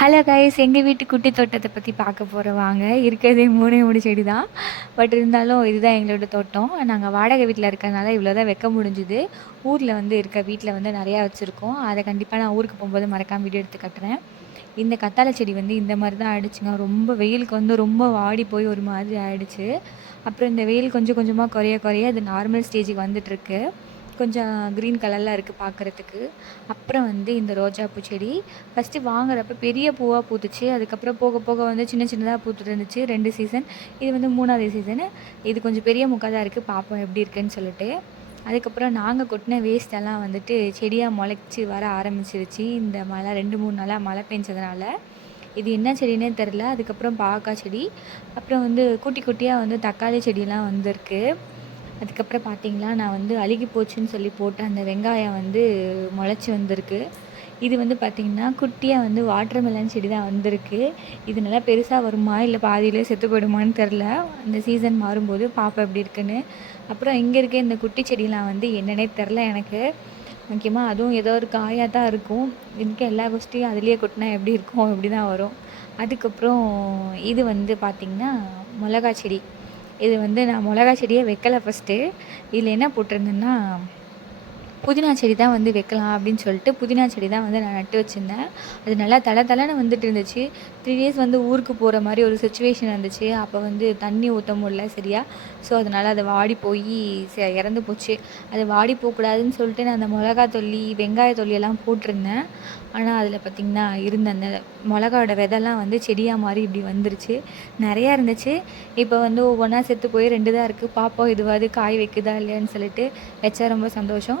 Hello guys எங்கள் வீட்டு குட்டி தோட்டத்தை பற்றி பார்க்க போகிறோம் வாங்க. இருக்கிறதே மூணே மூணு செடி தான் பட் இருந்தாலும் இதுதான் எங்களோட தோட்டம். நாங்கள் வாடகை வீட்டில் இருக்கிறதுனால இவ்வளோ தான் வைக்க முடிஞ்சுது. ஊரில் வந்து இருக்க வீட்டில் வந்து நிறையா வச்சுருக்கோம். அதை கண்டிப்பாக நான் ஊருக்கு போகும்போது மறக்காமல் வீடியோ எடுத்து கட்டுறேன். இந்த கத்தாழை செடி வந்து இந்த மாதிரி தான் ஆயிடுச்சுங்க. ரொம்ப வெயிலுக்கு வந்து ரொம்ப வாடி போய் ஒரு மாதிரி ஆயிடுச்சு. அப்புறம் இந்த வெயில் கொஞ்சம் கொஞ்சமாக குறைய குறைய அது நார்மல் ஸ்டேஜுக்கு வந்துட்டுருக்கு கொஞ்சம் க்ரீன் கலரில் இருக்குது பார்க்குறதுக்கு அப்புறம் வந்து இந்த ரோஜாப்பூ செடி. ஃபஸ்ட்டு வாங்குறப்ப பெரிய பூவாக பூத்துச்சு. அதுக்கப்புறம் போக போக வந்து சின்ன சின்னதாக பூத்துட்டு இருந்துச்சு. ரெண்டு சீசன் இது வந்து மூணாவது சீசனு இது கொஞ்சம் பெரிய முக்காக தான் இருக்குது பார்ப்போம் எப்படி இருக்குன்னு சொல்லிட்டு. அதுக்கப்புறம் நாங்கள் கொட்டின வேஸ்டெல்லாம் வந்துட்டு செடியாக முளைச்சி வர ஆரம்பிச்சிருச்சு. இந்த மழை ரெண்டு மூணு நாளாக மழை பெஞ்சதுனால. இது என்ன செடின்னே தெரில அதுக்கப்புறம் பாவக்காய் செடி. அப்புறம் வந்து குட்டி குட்டியாக வந்து தக்காளி செடியெல்லாம் வந்திருக்கு. அதுக்கப்புறம் பார்த்திங்களா நான் வந்து அழுகி போச்சுன்னு சொல்லி போட்ட அந்த வெங்காயம் வந்து முளைச்சி வந்திருக்கு. இது வந்து பார்த்திங்கன்னா குட்டியாக வந்து வாட்டர் மெலன் செடி தான் வந்திருக்கு. இது நல்லா பெருசாக வருமா இல்லை பாதியிலே செத்து போயிடுமான்னு தெரில அந்த சீசன் மாறும்போது பார்ப்பேன் எப்படி இருக்குன்னு. அப்புறம் இங்கே இருக்க இந்த குட்டி செடியெலாம் வந்து என்னன்னே தெரில எனக்கு. முக்கியமாக அதுவும் ஏதோ ஒரு காயாக தான் இருக்கும். இதுக்கு எல்லா குஷ்டியும் அதுலேயே கொட்டினா எப்படி இருக்கும் அப்படி தான் வரும். அதுக்கப்புறம் இது வந்து பார்த்திங்கன்னா மிளகா செடி. இது வந்து நான் மிளகா செடியே வைக்கலை ஃபஸ்ட்டு இதில் என்ன போட்டிருந்தேன்னா புதினா செடி தான் வந்து வைக்கலாம் அப்படின்னு சொல்லிட்டு புதினா செடி தான் வந்து நான் நட்டு வச்சுருந்தேன். அது நல்லா தலை தலைன்னு வந்துட்டு இருந்துச்சு. த்ரீ டேஸ் வந்து ஊருக்கு போகிற மாதிரி ஒரு சுச்சுவேஷன் இருந்துச்சு. அப்போ வந்து தண்ணி ஊற்ற முடியல சரியா. ஸோ அதனால் அது வாடி போய் இறந்து போச்சு. அது வாடி போகக்கூடாதுன்னு சொல்லிட்டு நான் அந்த மிளகா தொல்லி வெங்காய தொல்லியெல்லாம் போட்டிருந்தேன். ஆனால் அதில் பார்த்திங்கன்னா இருந்த அந்த மிளகாவோட விதெல்லாம் வந்து செடியாக மாதிரி இப்படி வந்துருச்சு. நிறையா இருந்துச்சு. இப்போ வந்து ஒவ்வொன்றா செத்து போய் ரெண்டு தான் இருக்குது பார்ப்போம் இதுவாது காய் வைக்குதா இல்லையான்னு சொல்லிட்டு வச்சா ரொம்ப சந்தோஷம்.